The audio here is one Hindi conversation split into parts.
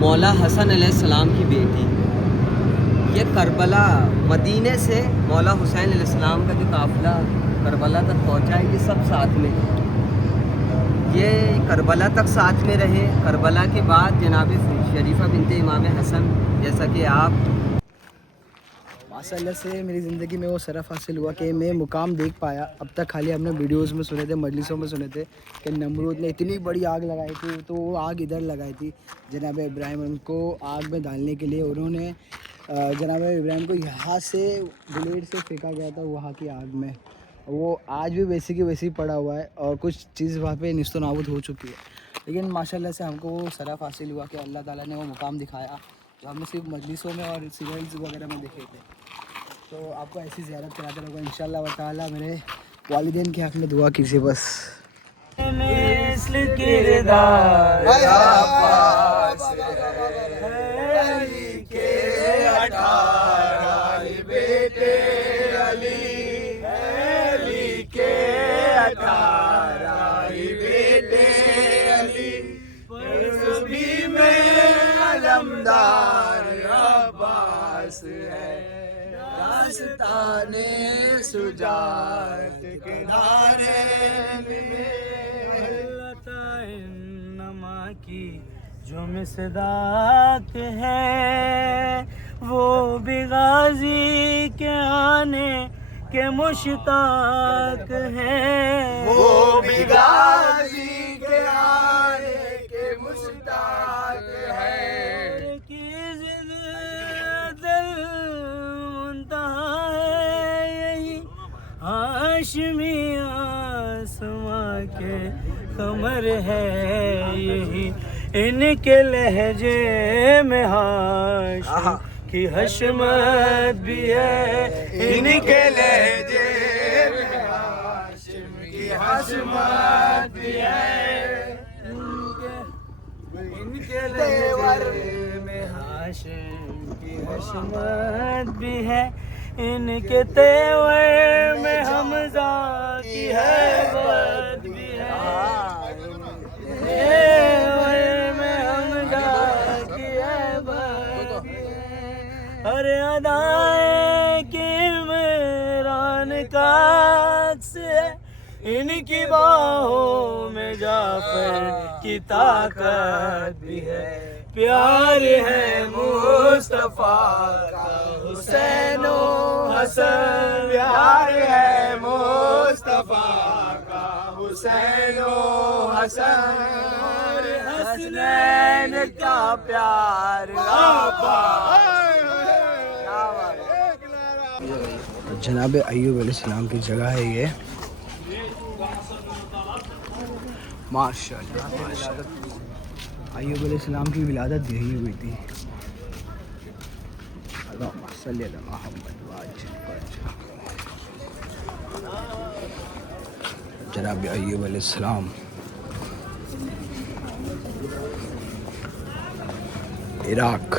मौला हसन अलैहिस्सलाम की बेटी। ये करबला मदीने से मौला हुसैन अलैहिस्सलाम का जो काफ़िला करबला तक पहुंचा है, ये सब साथ में है। ये करबला तक साथ में रहे। करबला के बाद जनाब शरीफा बिनते इमाम हसन, जैसा कि आप माशाल्लाह से मेरी ज़िंदगी में वो शरफ़ हासिल हुआ कि मैं मुकाम देख पाया। अब तक खाली हमने वीडियोस में सुने थे, मजलिसों में सुने थे कि नमरूद ने इतनी बड़ी आग लगाई थी, तो वो आग इधर लगाई थी जनाब इब्राहिम उनको आग में डालने के लिए। उन्होंने जनाब इब्राहिम को यहाँ से ब्लेड से फेंका गया था वहाँ की आग में। वो आज भी वैसे की वैसे ही पड़ा हुआ है और कुछ चीज़ वहाँ पे निस्तो नाबूद हो चुकी है। लेकिन माशाल्लाह से हमको वो शरफ़ हासिल हुआ कि अल्लाह ताला ने वो मुकाम दिखाया जो हमने सिर्फ मजलिसों में और सीरियल्स वगैरह में देखे थे। तो आपको ऐसी ज़ियारत कराते रहूँगा इंशाअल्लाह व ताला। मेरे वालिदैन के हक़ में दुआ कीजिए बस। सुजात किनारे नमा की जो मिसदाक है, वो भी गाजी के आने के मुश्ताक है। वो भी गाजी के आने के मुश्ताक है। कि दिल मुंतहा है यही हाशमी आसमां के कमर है यही, इनके लहजे में हाशम की हशमत भी है। इनके लहजे में हाशिम की हशमत भी है। इनके लहजे में हाशिम की हशमत भी है। इनके तेवर में हमजा की हैबत भी है। तेवर में हमजा की हैबत भी है। हर अदाए की इमरान का अक्स है। इनकी बाहों में जाफर की ताकत भी है। प्यार है मुस्तफा का हुसैनो हसन। प्यार है मुस्तफा का हुसैनो हसन। हसनैन का प्यार जनाब अय्यूब अलैहिस्सलाम की जगह है ये। माशाअल्लाह माशाअल्लाह। अय्यूब अलैहिस्सलाम की विलादत यही हुई थी। अल्लाहुम्मा सल्ली अला मुहम्मद जनाब अय्यूब अलैहिस्सलाम इराक।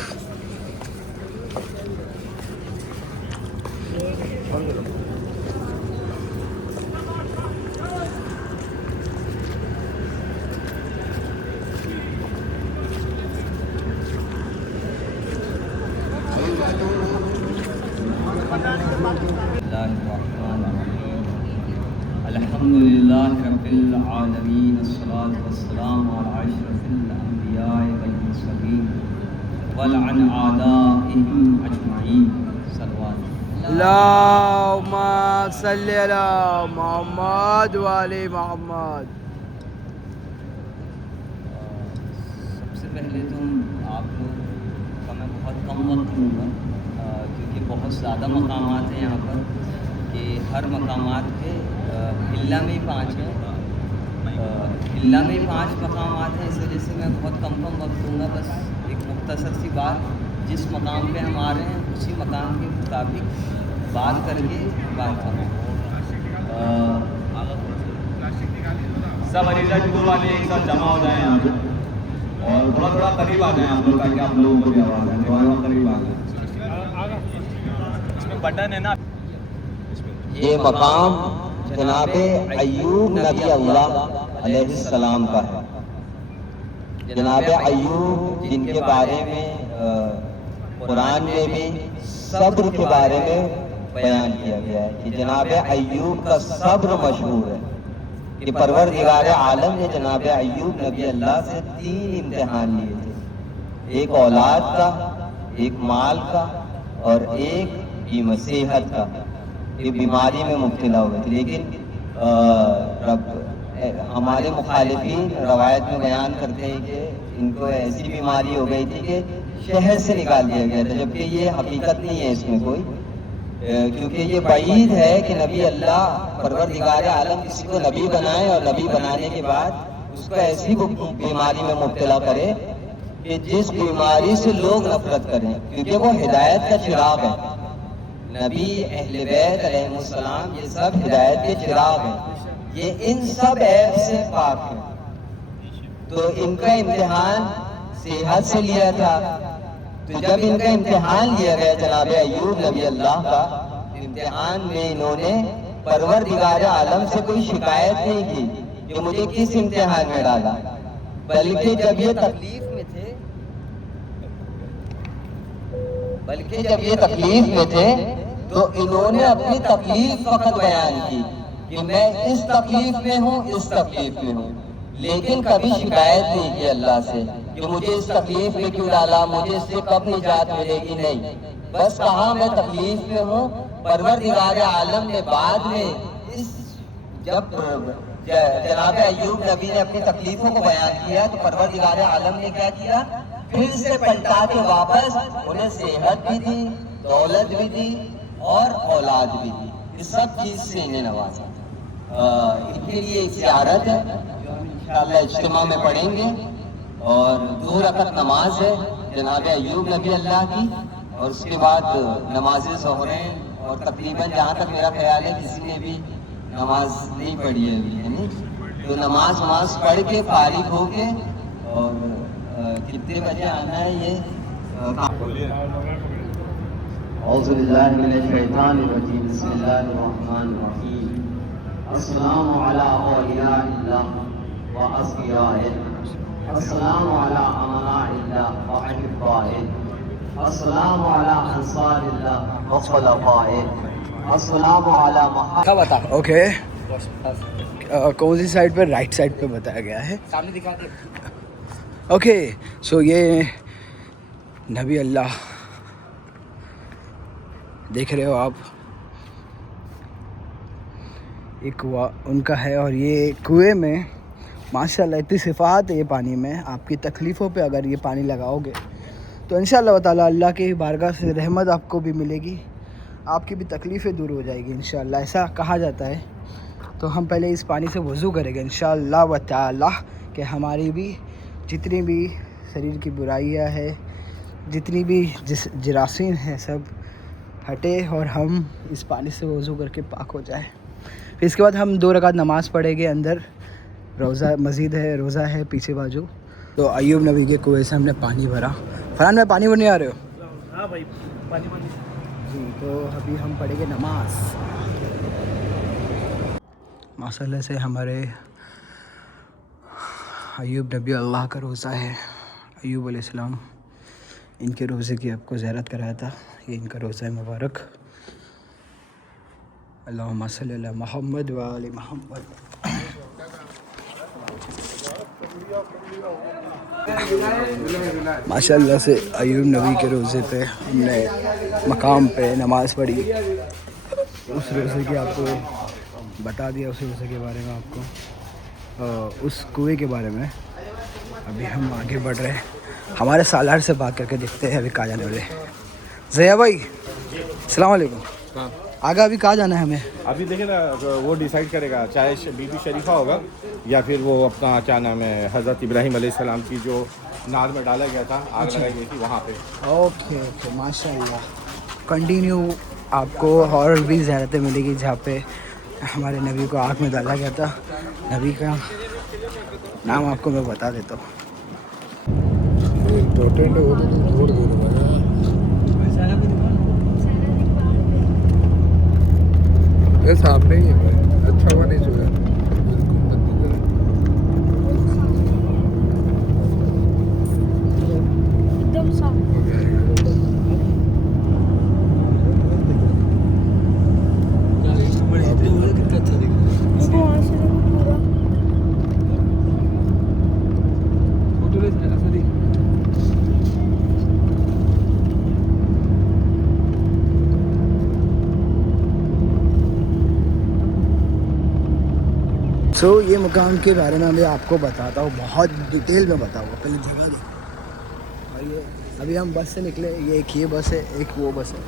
अल्हम्दुलिल्लाह रब्बिल आलमीन, अस्सलातु वस्सलामु अला अशरफिल अंबिया'i वल मुरसलीन वल अन आदाइहिम अजमईन। अल्लाहुम्मा सल्ली अला मुहम्मद व आले मुहम्मद। सबसे पहले तो आप लोग का मैं बहुत कम वक्त लूँगा, क्योंकि बहुत ज़्यादा मकामात हैं यहाँ पर कि हर मकामात पे हिल्ला में ही 5 हैं। हिल्ला में ही 5 मकामात हैं, इस वजह से मैं बहुत कम वक्त दूँगा। बस एक मुख्तसर सी बात, जिस मकाम पे हम आ रहे हैं उसी मकाम के मुताबिक बात करके बात करें। सब अरीजा जुगो वाले एक साथ जमा हो जाए यहाँ पे और थोड़ा थोड़ा करीब आ जाए आप लोग, ताकि आप लोगों को भी आवाज़ आए। थोड़ा करीब आ जाए। इसमें बटन है ना। ये मकाम जनाब अय्यूब नबी अल्लाह अलैहिस्सलाम का है। जनाब अय्यूब जिनके बारे में कुरान में भी सब्र के बारे में बयान किया गया है कि जनाब अय्यूब का सब्र मशहूर है कि परवरदिगार आलम ने जनाब अय्यूब नबी अल्लाह से 3 इम्तिहान लिए थे, एक औलाद का, एक माल का और एक सेहत का। ये बीमारी में मुब्तला हुए थे, लेकिन हमारे मुखालिफिन रवायत में बयान करते हैं कि इनको ऐसी बीमारी हो गई थी कि शहर से निकाल दिया गया था, जबकि ये हकीकत नहीं है इसमें कोई, क्योंकि ये बईद है कि नबी अल्लाह परवरदिगार आलम किसी को नबी बनाए और नबी बनाने के बाद उसको ऐसी बीमारी में मुब्तला करे कि जिस बीमारी से लोग नफरत करें, क्योंकि वो हिदायत का चिराग है। नबी अहले बैत अलैहिस्सलाम ये सब हिदायत के चिराग हैं, ये इन सब ऐब से पाक है। तो इनका इम्तिहान सेहत से लिया था, तो जब इनका इम्तिहान लिया गया जनाब अय्यूब नबी अल्लाह का, इम्तिहान में इन्होंने परवरदिगार आलम से कोई शिकायत नहीं की कि मुझे किस इम्तिहान में डाला, बल्कि जब ये तकलीफ में थे तो इन्होंने अपनी तकलीफ फकत बयान की कि मैं इस तकलीफ में हूँ, इस तकलीफ में हूँ, लेकिन कभी शिकायत नहीं की अल्लाह से कि मुझे इस तकलीफ में क्यों डाला, मुझे इससे कब निजात मिलेगी। नहीं, बस कहा मैं तकलीफ में हूँ। परवरदिगार आलम ने बाद में जब जनाब अय्यूब नबी ने अपनी तकलीफों को बयान किया तो परवरदिगार आलम ने क्या किया, फिर से पलटा के वापस उन्हें सेहत भी दी, दौलत भी दी और औलाद भी दी। इस सब चीज से इन्हें नवाजा। इनके लिए ज़ियारत है जो हम इंशाअल्लाह इज्तिमा में पढ़ेंगे, और 2 रकत नमाज है जनाब अय्यूब नबी अल्लाह की, और उसके बाद नमाज ज़ोहरैन, और तकरीबन जहाँ तक मेरा ख्याल है किसी ने भी नमाज नहीं पढ़ी है अभी, है नहीं, तो नमाज पढ़ के फारिग हो के और कितने बजे आना है ये औज़ु बिल्लाहि मिनश शैतानिर रजीम, बिस्मिल्लाहिर रहमानिर रहीम। अस्सलामु अला औलियाइल्लाह व अस्फियाइह, अस्सलामु अला अमनाइल्लाह व अहिब्बाइह, अस्सलामु अला अंसारिल्लाह व खुलफाइह, अस्सलामु अला क्या बता। ओके, कौन सी साइड पे? राइट साइड पे बताया गया है, सामने दिखा दे। ओके, सो ये नबी अल्लाह देख रहे हो आप, एक कुआं उनका है, और ये कुएं में माशाल्लाह इतनी सिफात है ये पानी में। आपकी तकलीफ़ों पे अगर ये पानी लगाओगे तो इंशाअल्लाह ताला अल्लाह की बारगाह से रहमत आपको भी मिलेगी, आपकी भी तकलीफ़ें दूर हो जाएगी इंशाअल्लाह, ऐसा कहा जाता है। तो हम पहले इस पानी से वज़ू करेंगे इंशाअल्लाह व ताला कि हमारी भी जितनी भी शरीर की बुराइयां है, जितनी भी जरासीम है, सब हटे और हम इस पानी से वज़ू करके पाक हो जाए। फिर इसके बाद हम 2 रकात नमाज़ पढ़ेंगे। अंदर रोज़ा मस्जिद है, रोज़ा है पीछे बाजू। तो अय्यूब नबी के कुएं से हमने पानी भरा। फरहान में पानी भरने आ रहे हो? हाँ भाई, पानी जी। तो अभी हम पढ़ेंगे नमाज। माशाल्लाह से हमारे अय्यूब नबी अल्लाह का रोज़ा है, अय्यूब अलैहिस्सलाम, इनके रोज़े की आपको ज़ियारत कराया था। ये इनका रोज़ा है मुबारक। अल्लाहुम्मा सल्ली अला मुहम्मद व आले मुहम्मद। माशाल्लाह से अय्यूब नबी के रोज़े पे हमने मकाम पे नमाज़ पढ़ी। उस रोज़े की आपको बता दिया, उस रोज़े के बारे में आपको, उस कुएं के बारे में। अभी हम आगे बढ़ रहे हैं, हमारे सालार से बात करके देखते हैं अभी कहाँ जाने वाले। ज़िया भाई अस्सलाम वालेकुम, आगे अभी कहाँ जाना है हमें? अभी देखिए ना, वो डिसाइड करेगा, चाहे बीबी शरीफा होगा या फिर वो अपना क्या नाम है, हज़रत इब्राहीम अलैहिस्सलाम की जो नार में डाला गया था, आग लगाई गई थी, वहाँ पे। ओके ओके, माशाल्लाह। कंटिन्यू आपको और भी ज़्यारतें मिलेगी जहाँ पे हमारे नबी को आग में डाला गया था। नबी का नाम आपको मैं बता देता हूँ। ये सामने ही है, अच्छा हुआ नहीं सोया। सो ये मुकाम के बारे में मैं आपको बताता हूँ, बहुत डिटेल में बताऊँगा। पहले जगह देखो। और ये अभी हम बस से निकले, ये एक ये बस है, एक वो बस है।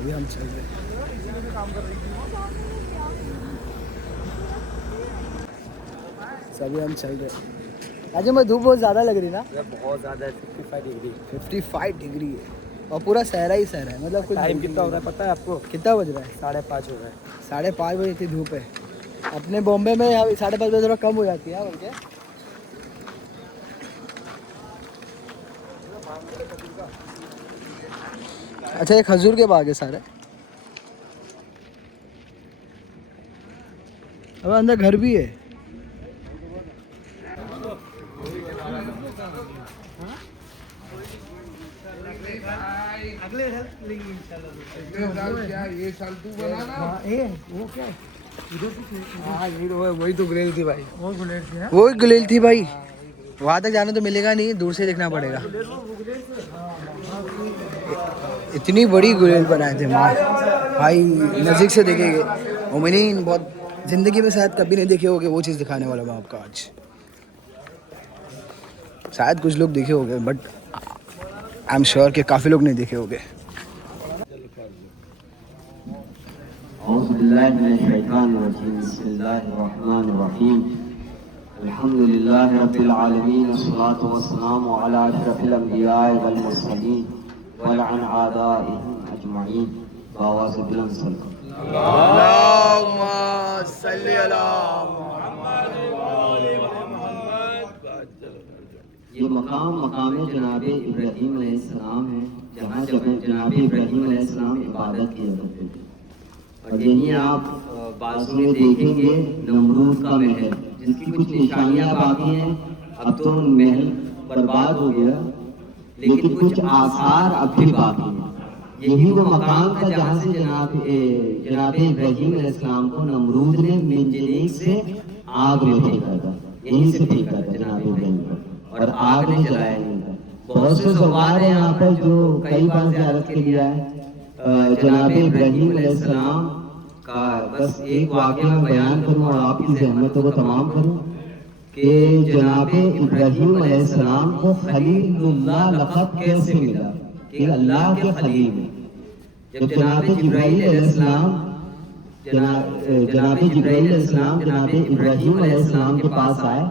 अभी हम चल रहे हैं। अभी हम चल रहे हैं। आज मैं धूप बहुत ज़्यादा लग रही ना? बहुत ज़्यादा है, 55 डिग्री। 55 डिग्री है और पूरा सहरा ही सहरा है। मतलब कुछ टाइम कितना हो रहा है पता है आपको? कितना बज रहा है? 5:30 हो रहा है। 5:30 बजे इतनी धूप है। अपने बॉम्बे में यहाँ 5:30 बजे थोड़ा कम हो जाती है बल्कि। अच्छा, ये खजूर के बाग है सारे। अब अंदर घर भी है। अगले साल लेंगे इंशाल्लाह। ये साल तू बनाना। वो क्या है? हाँ, वही तो गुलेल थी भाई। वो गुलेट थी। वही गुलेल थी भाई। वहाँ तक जाना तो मिलेगा नहीं, दूर से देखना पड़ेगा। इतनी बड़ी गुलेल बनाए थे माँ भाई, नज़दीक से देखेंगे। उम्मीद बहुत ज़िंदगी में शायद कभी नहीं देखे होगे, वो चीज़ दिखाने वाला मैं आपको आज। शायद कुछ लोग देखे होंगे बट आई एम श्योर कि काफ़ी लोग नहीं देखे होंगे। अल्हम्दुलिल्लाह रब्बिल आलमीन वस्सलातु वस्सलामु अला अशरफिल अंबिया वल मुरसलीन व अला आदाइहिम अजमईन। बाबा से बुलंद सल्लल्लाहु सल्ली अला ये मकाम जनाब इब्राहीम अलैहिस्सलाम है, जहाँ जनाब इब्राहीम अलैहिस्सलाम इबादत किया करते थे। और यही आप बाजू में देखेंगे नमरूद का महल, जिसकी कुछ निशानियां बाकी हैं। अब तो महल बर्बाद हो गया, लेकिन कुछ आसार अब भी बाकी हैं। यही वो मकाम था जहाँ से जनाब इब्राहीम अलैहिस्सलाम को नमरूद ने मिंजनीक से आग में फेंका था। यहीं से फेंका था जनाब इब्राहीम को, और आग ने जलाया नहीं था। बहुत से ज़ुबार हैं यहाँ पर जो कई बार ज़ियारत के लिए आए। जनाब इब्राहीम अलैहिस्सलाम का बस एक वाक़या मैं बयान करूँ और आपकी ज़हमतों को तमाम करूँ कि जनाब इब्राहीम अलैहिस्सलाम को खलीलुल्लाह लक़ब कैसे मिला कि अल्लाह के खलील हैं। जब जनाब जिब्राईल अलैहिस्सलाम जनाब इब्राहीम अलैहिस्सलाम के पास आए,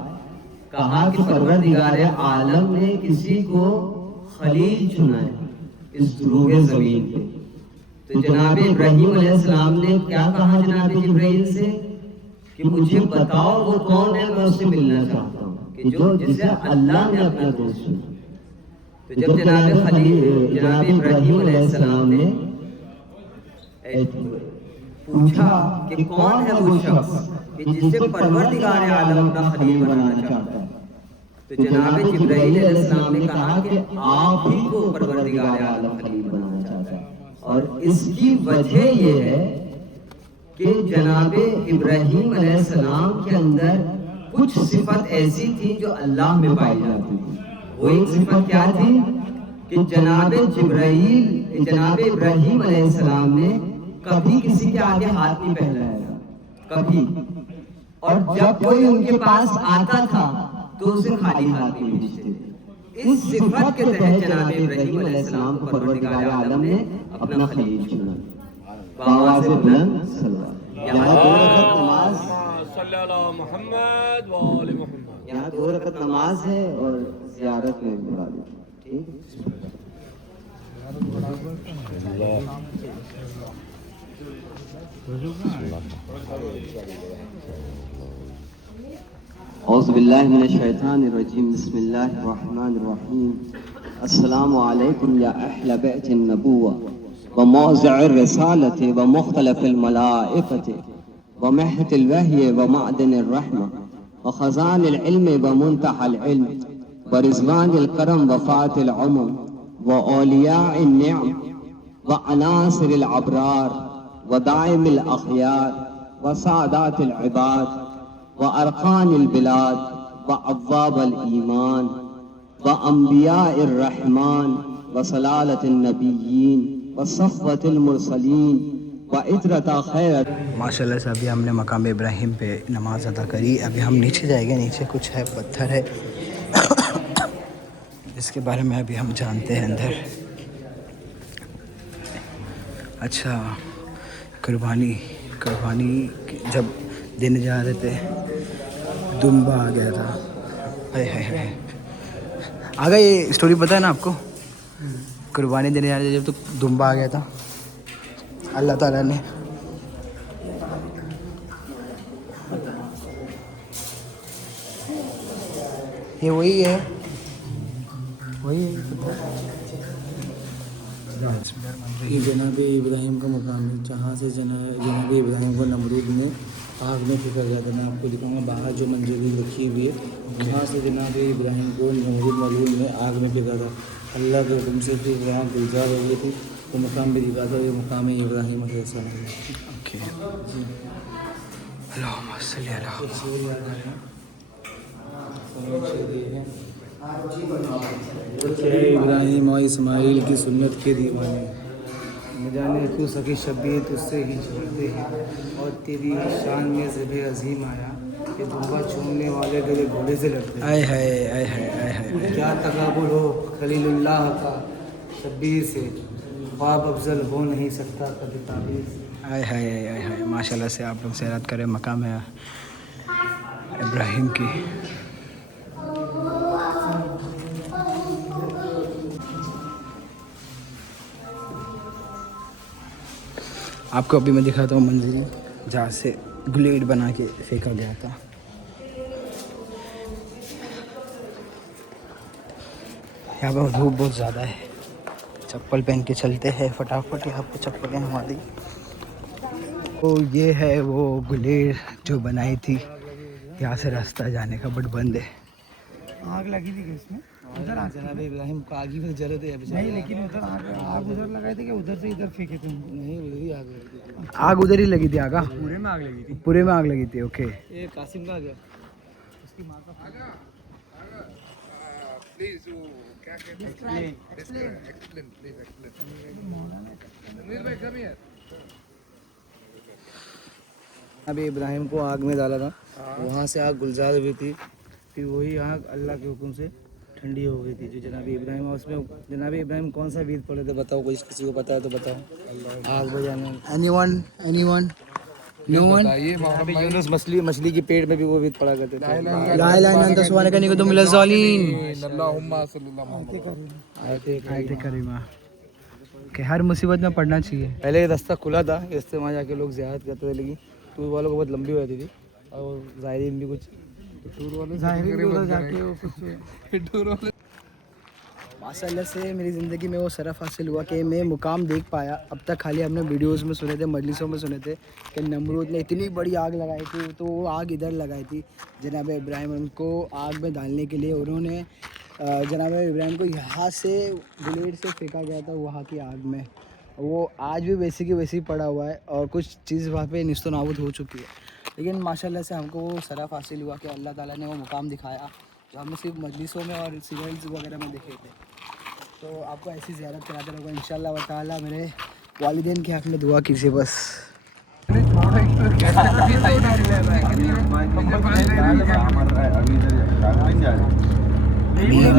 कहा कि परवरदिगार आलम ने किसी को खलील चुना है इस रूहे ज़मीन पे। तो जनाब इब्राहीम अलैहिस्सलाम ने क्या कहा जनाब जिब्राईल से कि मुझे बताओ वो कौन है, मैं उससे मिलना चाहता हूँ, कि जो जिसे अल्लाह ने अपना दोस्त चुना। तो जब जनाब इब्राहीम अलैहिस्सलाम ने पूछा कि कौन है वो शख्स कि जिसे परवरदिगार आलम अपना खलील बनाना चाहता है, तो जनाब जिब्राईल अलैहिस्सलाम ने कहा कि आप ही को परवरदिगार आलम खलील बनाना चाहता है। और इसकी वजह ये है कि जनाब इब्राहीम अलैहिस्सलाम के अंदर कुछ सिफत ऐसी थी जो अल्लाह में पाई जाती थी। वो एक सिफत क्या थी कि जनाब इब्राहीम अलैहिस्सलाम ने कभी किसी के आगे हाथ नहीं फैलाया था, कभी। और जब कोई उनके पास आता था तो उसे खाली हाथ नहीं भेजते थे। इस सिफत के तहत जनाब इब्राहीम अलैहिस्सलाम को परवरदिगार आलम ने अपना खलील चुना। बाबा से बुलंद सल्लल्लाहु यहाँ 2 रकअत नमाज मोहम्मद व आले मोहम्मद। यहाँ 2 रकअत नमाज है और ज़ियारत में इबादत। ठीक है। औज़ु बिल्लाहि मिनश शैतानिर रजीम। बिस्मिल्लाहिर रहमानिर रहीम। अस्सलामु अलैकुम या अहल बैतिन नबुव्वा व मौज़िअर रिसालति व मुख्तलिफिल मलाइकति व महतिल वहyi व मअदनिर रहमा व खज़ानिल इल्म व मुंतहल इल्म व रिज़वानिल करम व फातिल उमम व औलियाइन निअम व अनासिरिल अबरार व दाइमिल अखयार व सादातिल इबाद व अरकानिल बिलाद व अब्वाबल ईमान व अंबियाइर रहमान व सलालतिन नबिय्यीन व सफ़वतिल मुरसलीन व वइत्रता खैर। माशाल्लाह से अभी हमने मकाम इब्राहिम पे नमाज़ अदा करी। अभी हम नीचे जाएंगे, नीचे कुछ है, पत्थर है इसके बारे में अभी हम जानते हैं अंदर। अच्छा, कुर्बानी जब देने जा रहे थे दुम्बा आ गया था। हाय हाय हाय, आगा ये स्टोरी पता है ना आपको? कुर्बानी देने जा रहे थे जब तो दुम्बा आ गया था। अल्लाह ताला ने ये वही है ये जनाब इब्राहिम का मकाम है, जहाँ से जनाब इब्राहिम को नमरूद ने आग में फेंका गया था। मैं आपको दिखाऊंगा बाहर जो मंजिल लिखी हुई है, वहाँ से जनाब इब्राहिम को नमरूद मलून ने आग में फेंका था। अल्लाह के हुक्म से फिर वहाँ गुलजार हो गई थी, तो मकाम भी दिखा था। ये मकाम है इब्राहिम अलैहिस्सलाम। ओके, अल्लाहुम्मा सल्ली अला इब्राहिम और इस्माइल की सुन्नत के दीवाने, न जाने तू सकी शबीर तुझसे ही छोड़ते हैं, और तेरी शान में ज़िब अजीम आया कि दुम्बा चूमने वाले तेरे घोड़े से लड़ते हैं। आय हाय आय हाय आय हाय। क्या तकाबुल हो खलीलुल्लाह का शब्बीर से, ख्वाब अफजल हो नहीं सकता कभी ताबीर से। आय हाय आय हाय हाय। माशाल्लाह से आप लोग सैरात करें, मकाम है इब्राहिम की। आपको अभी मैं दिखाता हूँ मंजिल जहाँ से ग्लेड बना के फेंका गया था। यहाँ पर धूप बहुत ज़्यादा है, चप्पल पहन के चलते हैं फटाफट। यहाँ पे चप्पलें हमारी। तो ये है वो ग्लेड जो बनाई थी, यहाँ से रास्ता जाने का, बट बंद है। आग लगी थी इसमें उधर जनाब इब्राहिम को आग ही में जले थे नहीं, लेकिन उधर आग उधर लगाए थे कि उधर से इधर फेंके थे? नहीं, उधर ही आग लगी थी। आग उधर ही लगी थी? आगा पूरे में आग लगी थी। पूरे में आग लगी थी। ओके, ये कासिम का आ गया, उसकी माँ का प्लीज वो क्या कहते हैं, एक्सप्लेन प्लीज एक्सप्लेन। मुनीर भाई कम हियर। अभी इब्राहिम को आग में डाला था, वहाँ से आग गुलजार हुई थी, फिर वही आग अल्लाह के हुक्म से ठंडी हो गई थी जो जनाब इब्राहिम। और उसमें जनाब इब्राहिम कौन सा वीर पढ़े थे बताओ, कोई किसी को पता है तो बताओ। आग बजाने एनीवन नो वन? यूनुस मछली के पेट में भी वो वीर पड़ा करते थे। ला इलाहा इल्लल्लाह अंत सुब्हानका इन्नी कुन्तु मिनज़ ज़ालिमीन। अल्लाहुम्मा सल्लल्लाहु आयत करीमा कि हर मुसीबत में पढ़ना चाहिए। पहले ये रास्ता खुला था, रास्ते वहाँ जाके लोग ज़ियारत करते थे, लेकिन टूर वालों को बहुत लंबी हो जाती थी, और ज़ायरीन भी कुछ टूर वाले जाके वो कुछ टूर वाले। माशाल्लाह से मेरी ज़िंदगी में वो शरफ़ हासिल हुआ कि मैं मुकाम देख पाया। अब तक खाली हमने वीडियोस में सुने थे, मजलिसों में सुने थे कि नमरूद ने इतनी बड़ी आग लगाई थी, तो वो आग इधर लगाई थी जनाब इब्राहिम। उनको आग में डालने के लिए उन्होंने जनाब इब्राहिम को यहाँ से ब्लेड से फेंका गया था वहाँ की आग में। वो आज भी वैसे की वैसे ही पड़ा हुआ है, और कुछ चीज़ वहाँ पे निस्तो नाबूद हो चुकी है। लेकिन माशाल्लाह से हमको वो शरफ़ हासिल हुआ कि अल्लाह ताला ने वो मुकाम दिखाया जो हमने सिर्फ मजलिसों में और सीरियल्स वगैरह में देखे थे। तो आपको ऐसी ज़ियारत कराते रहोगा इंशाअल्लाह व ताला। मेरे वालिदैन के हक़ में दुआ कीजिए बस। अभी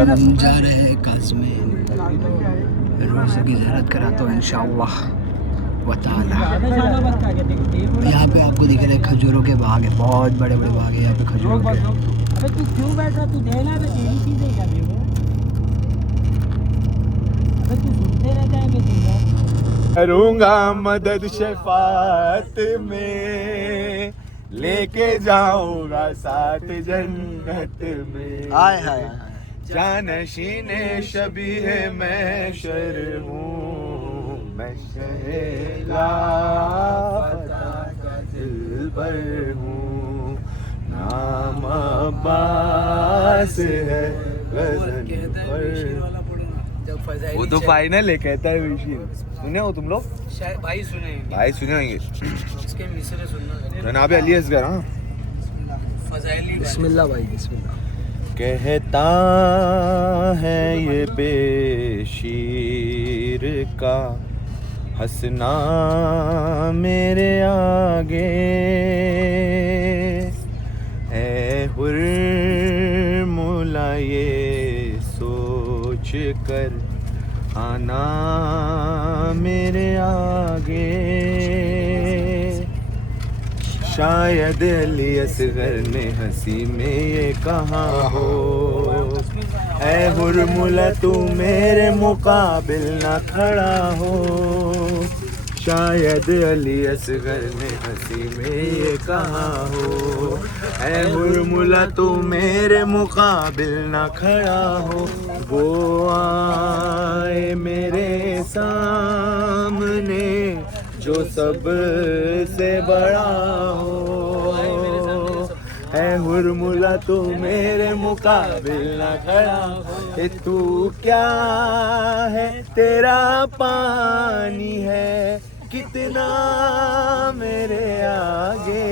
हम जा रहे हैं काज़मीन, रोज़े की ज़ियारत कराता हूँ इंशाअल्लाह व ताला। यहाँ पे आपको दिख रहे खजूरों के बाग है, बहुत बड़े बड़े बाग है यहाँ पे खजूरों के। तू क्यों बैठा, तू देना पे तेरी चीजें क्या देखो, अबे तू सुनते रहता है। मैं करूँगा मदद शफात में, लेके जाऊँगा साथ जन्नत में। हाय हाय हाय। जानशीने शबीह मैं शर हूँ, मैं शहला फता दिलबर हूँ, नाम अब्बास है वज़न पर। वो तो फाइनल है कहता है विशील। सुने हो तुम लोग? शायद भाई सुने, भाई सुने होंगे। इसके मिसरे सुनना। जनाब अली असगर। हाँ, फज़ाइली बिस्मिल्लाह भाई बिस्मिल्लाह। कहता है ये बेशीर का हंसना मेरे आगे, ऐ हुर्मुला ये सोच कर आना मेरे आगे। शायद अली असगर ने हंसी में ये कहा हो, ऐ हुर्मुला तू मेरे मुकाबिल ना खड़ा हो। शायद अली असगर ने हंसी में ये कहा हो, ऐ हुर्मुला तू मेरे मुकाबिल ना खड़ा हो। वो आए मेरे सामने जो सब से बड़ा हो, ऐ हुर्मुला तू मेरे मुकाबिल ना खड़ा हो। तू क्या है तेरा पानी है कितना मेरे आगे,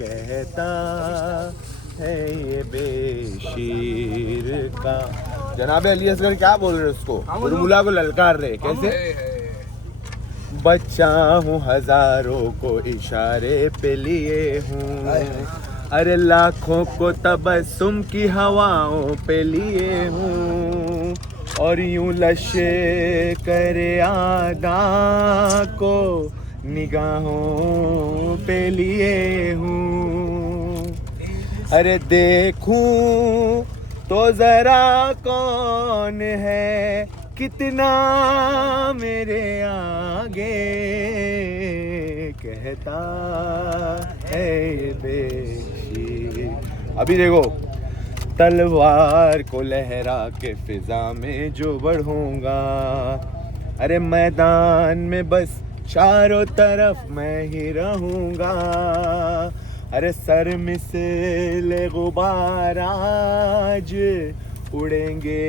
कहता है ये बेशीर का। जनाब अली असगर क्या बोल रहे उसको, हुर्मुला को ललकार रहे कैसे? बच्चा हूँ हजारों को इशारे पे लिए हूँ, अरे लाखों को तबस्सुम की हवाओं पे लिए हूँ। और यूं लशे करे आदा को निगाहों पे लिए हूँ। अरे देखूं तो जरा कौन है कितना मेरे आगे, कहता है ये बेशीर। अभी देखो, तलवार को लहरा के फिजा में जो बढ़ूंगा, अरे मैदान में बस चारों तरफ मैं ही रहूंगा। अरे सर मिसल गुबार आज उड़ेंगे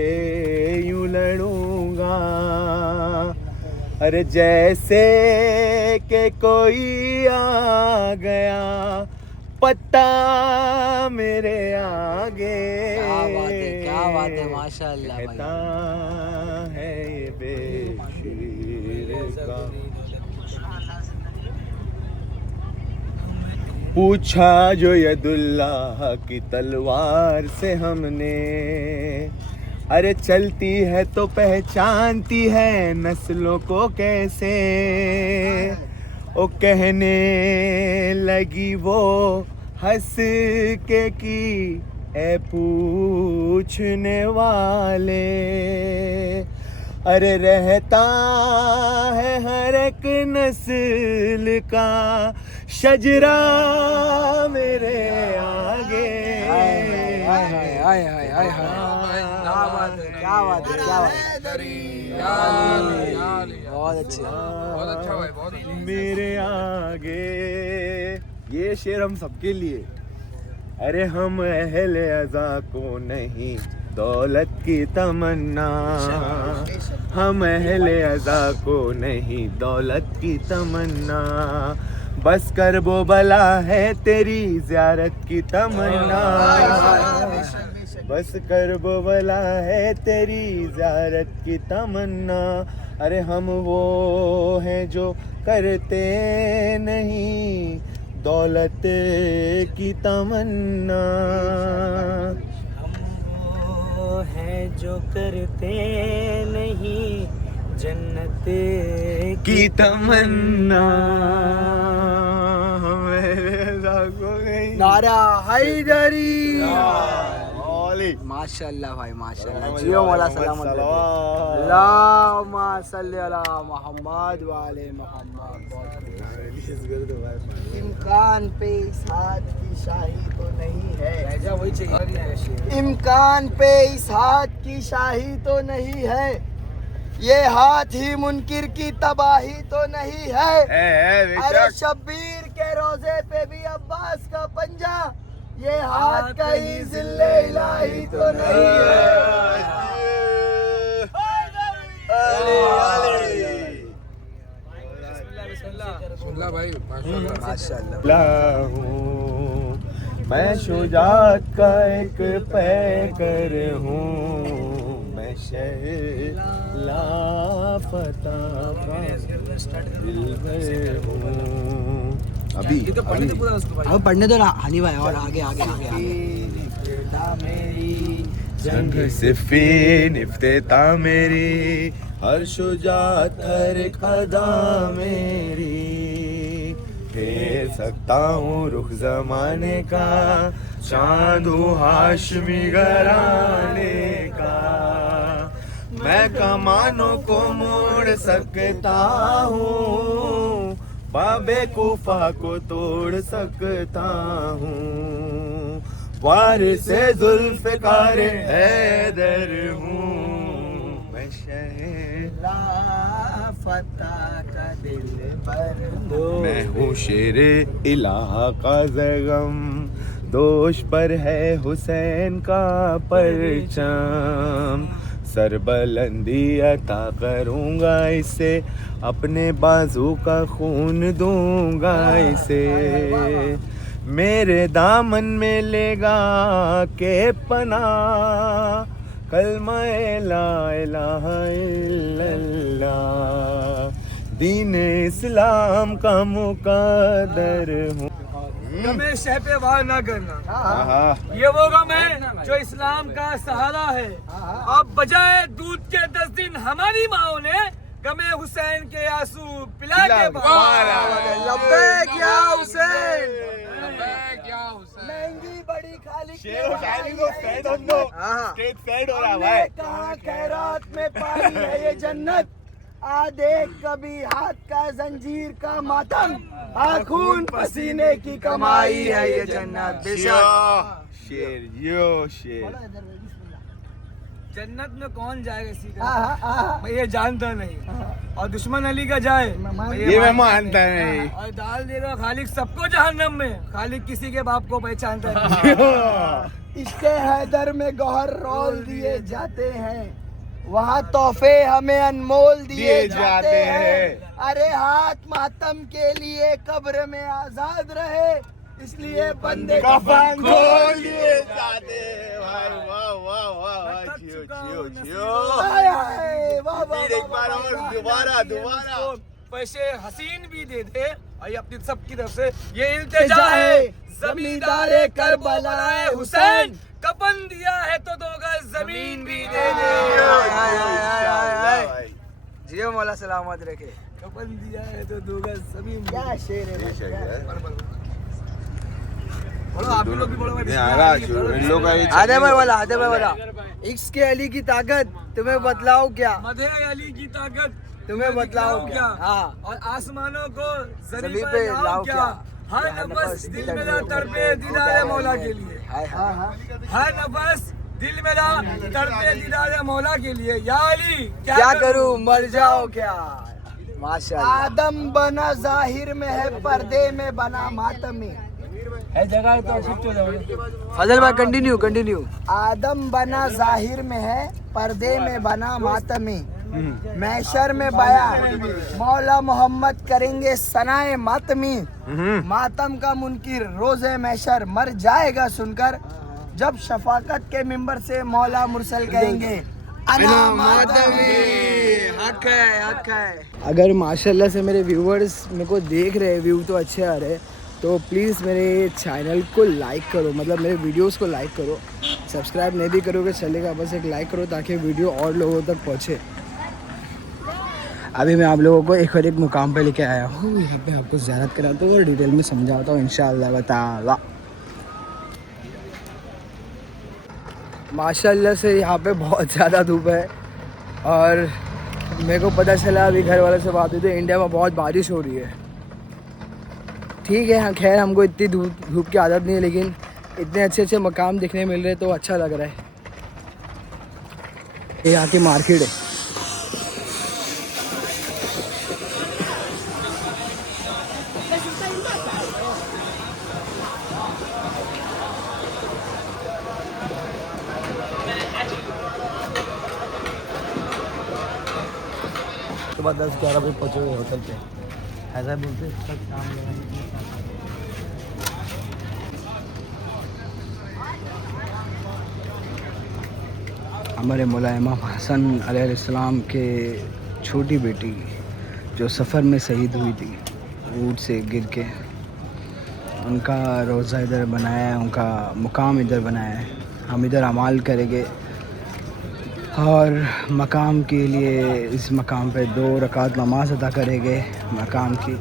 यूं लड़ूंगा। अरे जैसे के कोई आ गया पत्ता मेरे आगे, क्या बात है माशाल्लाह भाई। कहता है ये बेशीर का। पूछा जो यदुल्लाह की तलवार से हमने, अरे चलती है तो पहचानती है नस्लों को कैसे। ओ कहने लगी वो हंस के कि ए पूछने वाले, अरे रहता है हर एक नस्ल का शजरा मेरे आगे। क्या बात है बहुत अच्छे, बहुत अच्छा भाई, बहुत अच्छा। मेरे आगे ये शेर हम सबके लिए। अरे हम अहले अज़ा को नहीं दौलत की तमन्ना, हम अहले अज़ा को नहीं दौलत की तमन्ना। बस कर वो भला है तेरी ज़ियारत की तमन्ना, बस कर वो भला है तेरी ज़ियारत की तमन्ना। अरे हम वो हैं जो करते नहीं दौलत की तमन्ना, है जो करते नहीं जन्नत की तमन्ना। नारा हैदरी। ओली माशाल्लाह भाई माशाल्लाह। जियो मौला सलामत रहे। अल्लाहुम्मा सल्ली अला मोहम्मद वाले मोहम्मद। इम्कान पे इस हाथ की शाही तो नहीं है, वही चाहिए। इम्कान पे इस हाथ की शाही तो नहीं है, ये हाथ ही मुनकिर की तबाही तो नहीं है। अरे शब्बीर के रोजे पे भी अब्बास का पंजा, ये हाथ कहीं जिल्ले इलाही तो नहीं है। भाई माशाल्लाह हूँ मैं शुजात का एक पैकर हूँ, मैं शहर लापता का दिलबर हूँ। अभी अब पढ़ने दो ना हनी भाई, और आगे आगे आगे जंग सिफी निफ्तेता मेरी, हर शुजात हर कदा मेरी, फेर सकता हूँ रुख जमाने का, चांदू हाशमी घराने का, मैं कमानों को मोड़ सकता हूँ, बाबे कूफा को तोड़ सकता हूँ, वार से जुल्फ़िकार हैदर हूँ, मैं शहर लापता का दिलबर, मैं हूँ शेरे इलाहा का ज़गम, दोष पर है हुसैन का परचम, सरबलंदी अता करूँगा इसे, अपने बाजू का खून दूंगा इसे, मेरे दामन में लेगा के पना, कलमा ला इलाहा इल्लल्लाह, दीन इस्लाम का मुक़द्दर हूँ। गमे शह पे वार ना करना, आहा, ये वो गम है जो इस्लाम का सहारा है। अब बजाए दूध के 10 दिन हमारी माओ ने गमे हुसैन के आंसू पिला के लब्बैक या हुसैन, क्या हुसैन, महंगी बड़ी खाली शेर व शायरी को फेड ऑन दो, स्ट्रेट फेड हो रहा है भाई। कहाँ खैरात में पाई है ये जन्नत, आ देख कभी हाथ का जंजीर का मातम, आ खून पसीने की कमाई है ये जन्नत। शेर यो शेर, जन्नत में कौन जाएगा इसी का, मैं ये जानता नहीं, और दुश्मन अली का जाए ये मैं मानता नहीं। और डाल देगा खालिक सबको जहन्नम में, खालिक किसी के बाप को पहचानता नहीं। इसके हैदर में गौहर रोल दिए जाते हैं, वहाँ तोहफे हमें अनमोल दिए जाते हैं, अरे हाथ मातम के लिए कब्र में आजाद रहे, इसलिए बंदे कफन खोल दिए जाते हैं भाई। वाह वाह वाह वाह, जियो जियो जियो। हाय हाय, वाह वाह फिर एक बार और दोबारा दोबारा। पैसे हसीन भी दे दे, और अपनी सबकी तरफ से ये इल्तिजा है, जमींदारे करबलाए हुसैन, कफन दिया है तो 2 गज जमीन भी दे दे। जियो मौला सलामत रखे, कफन दिया है तो 2 गज जमीन। क्या शेर है, बोलो आप लोग भी बोलो भाई। आधे भाई वाला इश्क के अली की ताकत तुम्हें बतलाओ क्या, मधे अली की ताकत तुम्हें बतलाओ क्या, हाँ, और आसमानों को जमीन जमीन पे पे लाओ लाओ क्या, क्या, हर नफस दिल मेरा तड़पे दीदार मौला के लिए, हर नफस दिल मेरा तड़पे दीदार मौला के लिए, या अली क्या करूं मर जाओ क्या। माशाअल्लाह, आदम बना जाहिर में है, पर्दे में बना मातमी है, जगह तो शिफ्ट हो जाओगे। फजल भाई कंटिन्यू। आदम बना जाहिर में है, पर्दे में बना मातमी, मैशर में बया मौला मोहम्मद करेंगे सनाए मातमी, मातम का मुनकिर रोजे मैशर मर जाएगा सुनकर, जब शफाकत के मिंबर से मौला मुरसल कहेंगे अना मातमी। हक है। अगर माशाल्लाह से मेरे व्यूवर्स मेरे को देख रहे हैं, व्यू तो अच्छे आ रहे हैं, तो प्लीज़ मेरे चैनल को लाइक करो, मतलब मेरे वीडियोस को लाइक करो, सब्सक्राइब नहीं भी करोगे चलेगा, बस एक लाइक करो ताकि वीडियो और लोगों तक पहुँचे। अभी मैं आप लोगों को एक और एक मुकाम पे लेके आया हूँ, यहाँ पे आपको ज़ियारत कराता हूँ और डिटेल में समझाता हूँ इंशाअल्लाह ताला। माशाल्लाह से यहाँ पे बहुत ज़्यादा धूप है, और मेरे को पता चला अभी घर वालों से बात हुई थी, इंडिया में बहुत बारिश हो रही है। ठीक है, हाँ खैर हमको इतनी धूप की आदत नहीं है, लेकिन इतने अच्छे मकाम दिखने मिल रहे तो अच्छा लग रहा है। ये यहाँ की मार्केट है। सुबह 10-11 बजे पहुँचे हुए होटल पे, ऐसा बोलते हमारे मौला इमाम हसन अलैहिस्सलाम के छोटी बेटी जो सफ़र में शहीद हुई थी ऊँट से गिर के, उनका रोज़ा इधर बनाया है, उनका मुकाम इधर बनाया है। हम इधर अमाल करेंगे और मकाम के लिए इस मकाम पे 2 रकात नमाज अदा करेंगे मकाम की।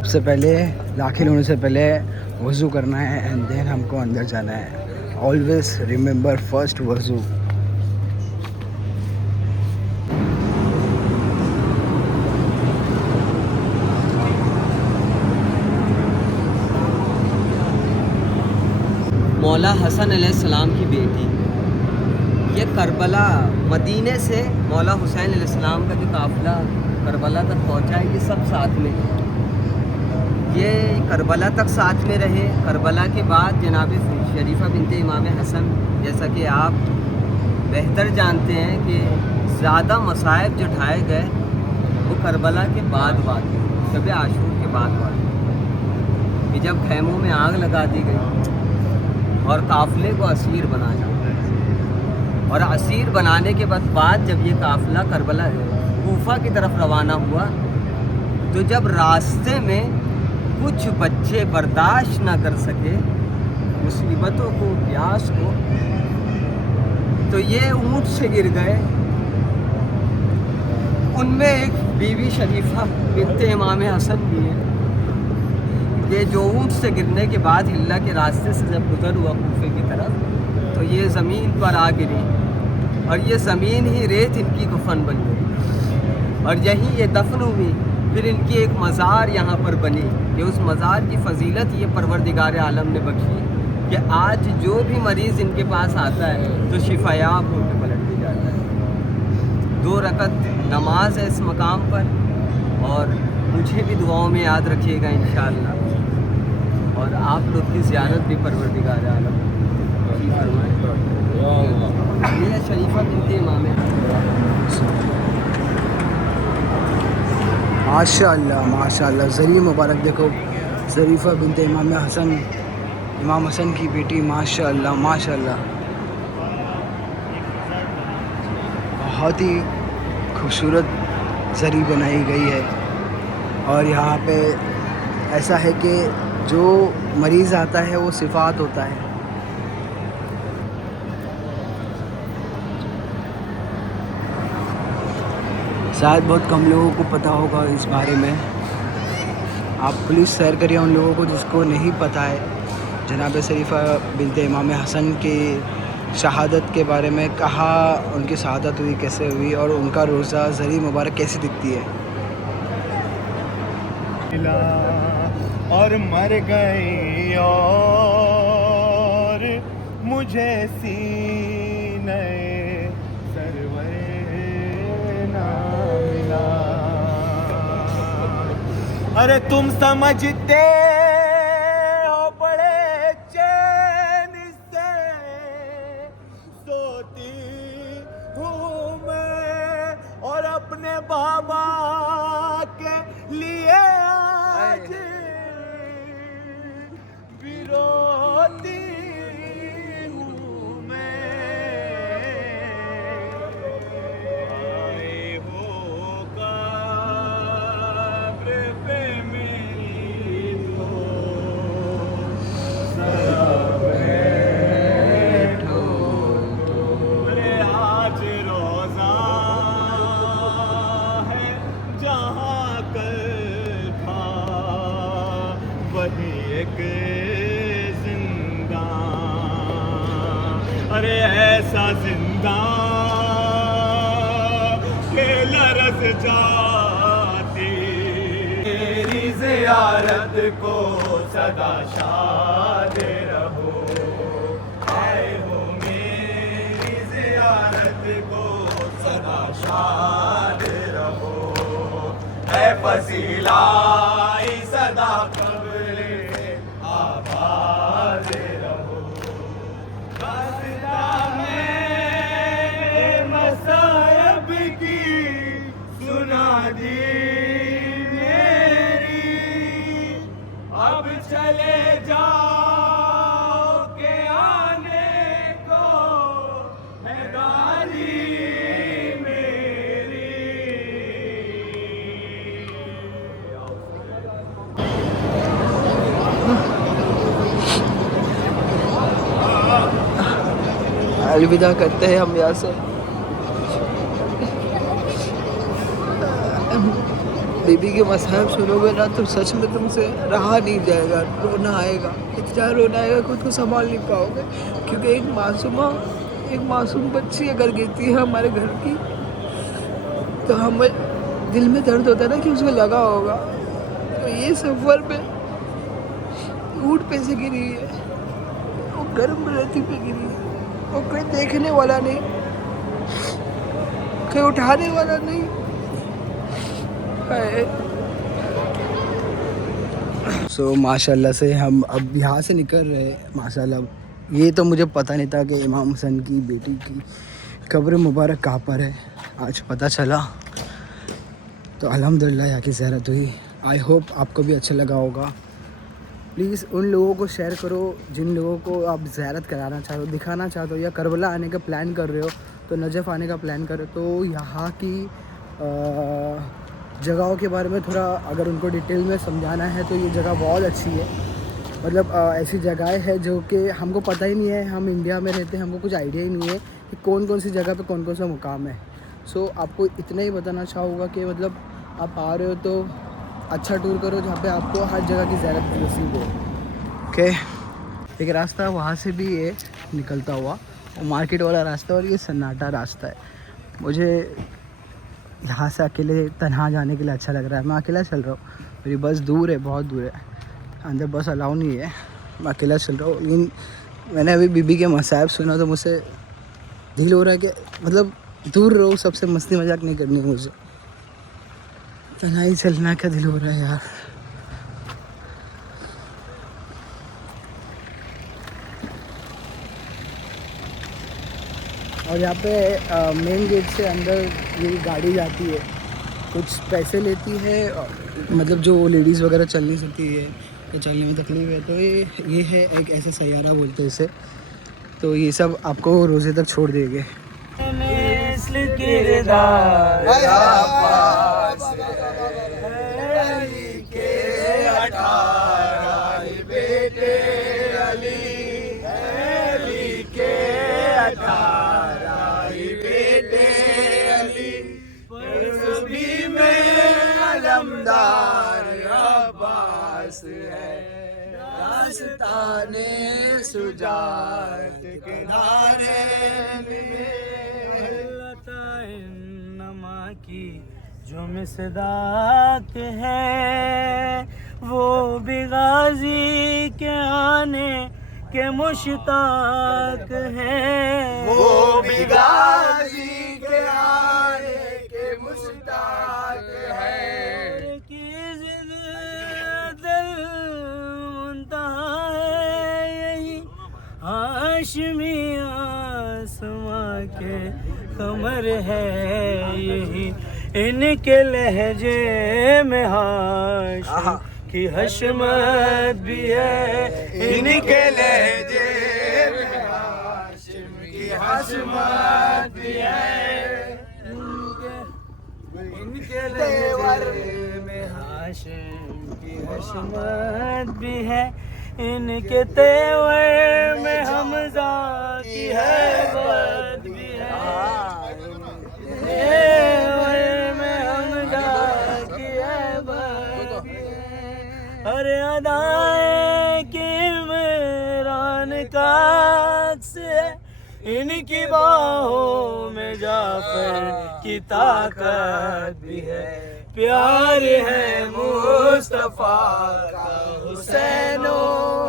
सबसे पहले दाखिल होने से पहले वज़ू करना है एंड देन हमको अंदर जाना है। ऑलवेज रिमेंबर फर्स्ट वज़ू। मौला हसन अलैहिस्सलाम की बेटी, ये करबला मदीने से मौला हुसैन अलैहिस्सलाम का जो काफ़िला करबला तक पहुंचा है, ये सब साथ में है। ये करबला तक साथ में रहे। करबला के बाद जनाब शरीफा बिनते इमाम हसन, जैसा कि आप बेहतर जानते हैं कि ज़्यादा मसाइब जो ढाए गए वो करबला के बाद वाक़, शब आशूर के बाद वाक़, कि जब खैमों में आग लगा दी गई और काफ़िले को असीर बनाया, और असीर बनाने के बाद जब ये काफ़िला करबला कूफा की तरफ रवाना हुआ, तो जब रास्ते में कुछ बच्चे बर्दाश्त ना कर सके मुसीबतों को, प्यास को, तो ये ऊँट से गिर गए। उनमें एक बीवी शरीफा बिनते इमाम हसन भी है। ये जो ऊँट से गिरने के बाद हिल्ला के रास्ते से जब गुजर हुआ कूफे की तरफ, तो ये ज़मीन पर आ गिरी और ये ज़मीन ही रेत इनकी कफन बन गई और यहीं ये दफन हुई। फिर इनकी एक मज़ार यहाँ पर बनी कि उस मज़ार की फ़जीलत ये परवरदिगार आलम ने बख्शी कि आज जो भी मरीज़ इनके पास आता है तो शिफायाब होकर पलट भी जाता है। 2 रकत नमाज है इस मकाम पर, और मुझे भी दुआओं में याद रखिएगा इंशाअल्लाह, और आप लोग की ज़ियारत भी परवरदिगार आलम की फरमाए। ये शरीफा बिनते इमाम माशाअल्लाह माशाअल्लाह, ज़रिए मुबारक देखो, ज़रीफ़ा बिनते इमाम हसन की बेटी, माशाअल्लाह माशाअल्लाह, बहुत ही खूबसूरत ज़री बनाई गई है। और यहाँ पे ऐसा है कि जो मरीज़ आता है वो सिफ़ात होता है। शायद बहुत कम लोगों को पता होगा इस बारे में, आप प्लीज़ शेयर करिए उन लोगों को जिसको नहीं पता है जनाब शरीफा बिनते इमाम हसन की शहादत के बारे में, कहाँ उनकी शहादत हुई, कैसे हुई, और उनका रोज़ा ज़री मुबारक कैसी दिखती है। और मर गई और मुझे सीने सरवर ना मिला। अरे तुम समझते हो बड़े चैन से सोती हूँ मैं, और अपने बाबा के लिए आज भी रोती हूँ मैं। आए हो कब्र पे मेरी तो सब बैठो, अरे आज रोज़ा है जहाँ कल था वही एक जिंदा। अरे ऐसा जिंदा के लरस जाती, तेरी ज़ियारत को सदा शाद रहो। आए हो मेरी ज़ियारत को सदा शाद रहो। है फसीला सदा कब्रे आबाद रहो। रास्ता में मसायब की सुना दी मेरी, अब चले अलविदा करते हैं हम यहाँ से। बीबी के मसाहब सुनोगे ना तो सच में तुमसे रहा नहीं जाएगा, रोना आएगा, इतना रोना आएगा खुद को संभाल नहीं पाओगे। क्योंकि एक मासूम बच्ची अगर गिरती है हमारे घर की तो हमें दिल में दर्द होता है ना कि उसको लगा होगा। तो ये सफ़र में ऊँट पे से गिरी है, वो गर्म रेती पे गिरी है, वो कोई देखने वाला नहीं, कोई उठाने वाला नहीं है। सो माशाल्लाह से हम अब यहाँ से निकल रहे हैं। माशाल्लाह ये तो मुझे पता नहीं था कि इमाम हुसैन की बेटी की कब्र मुबारक कहाँ पर है, आज पता चला। तो अल्हम्दुलिल्लाह यहाँ की ज़ियारत हुई। आई होप आपको भी अच्छा लगा होगा। प्लीज़ उन लोगों को शेयर करो जिन लोगों को आप ज़ियारत कराना चाहो, दिखाना चाहते हो, या करबला आने का प्लान कर रहे हो, तो नजफ़ आने का प्लान कर रहे हो, तो यहाँ की जगहों के बारे में थोड़ा अगर उनको डिटेल में समझाना है तो ये जगह बहुत अच्छी है। मतलब ऐसी जगहें हैं जो कि हमको पता ही नहीं है, हम इंडिया में रहते हैं, हमको कुछ आइडिया ही नहीं है कि कौन कौन सी जगह पे कौन कौन सा मुकाम है। सो आपको इतना ही बताना चाहूँगा कि मतलब आप आ रहे हो तो अच्छा टूर करो जहाँ पे आपको हर जगह की ज़ियारत नसीब हो। ओके, एक रास्ता वहाँ से भी है निकलता हुआ, वो मार्केट वाला रास्ता, और ये सन्नाटा रास्ता है। मुझे यहाँ से अकेले तन्हा जाने के लिए अच्छा लग रहा है। मैं अकेला चल रहा हूँ, मेरी बस दूर है, बहुत दूर है, अंदर बस अलाउ नहीं है, मैं अकेला चल रहा हूँ। लेकिन मैंने अभी बीबी के मसाइब सुना तो मुझसे दिल हो रहा है कि मतलब दूर रहो, सबसे मस्ती मजाक नहीं करनी मुझे, तन्हा ही चलना का दिल हो रहा है यार। और यहाँ पे मेन गेट से अंदर ये गाड़ी जाती है, कुछ पैसे लेती है, मतलब जो लेडीज़ वगैरह चल नहीं सकती है या चलने में तकलीफ है, तो ये है एक ऐसा सैयारा बोलते हैं इसे। तो ये सब आपको रोज़े तक छोड़ देंगे। सुजात किनारे नमा की जो मिसदाक है, वो भी गाजी के आने के मुश्ताक है, वो भी गाजी के आने के मुश्ताक है। कि दिल मुंतहा है यही हाशमी आसमां के कमर है यही, इनके लहजे में हाशिम की हशमत भी है, इनके लहजे में हाशिम की हशमत भी है, इनके लहजे में हाशिम की हशमत भी है, इनके तेवर में हमजा की हैबत भी है, तेवर में हमजा की हैबत भी है। अरे अदाए की इमरान का अक्स है, इनकी बाहों में जाफर की ताकत भी है, प्यार है मुस्तफा का हुसैनो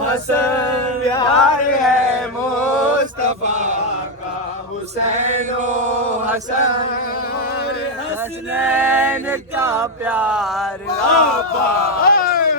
हसन, प्यार है मुस्तफा का हुसैनो हसन, हसनैन का प्यार अब्बास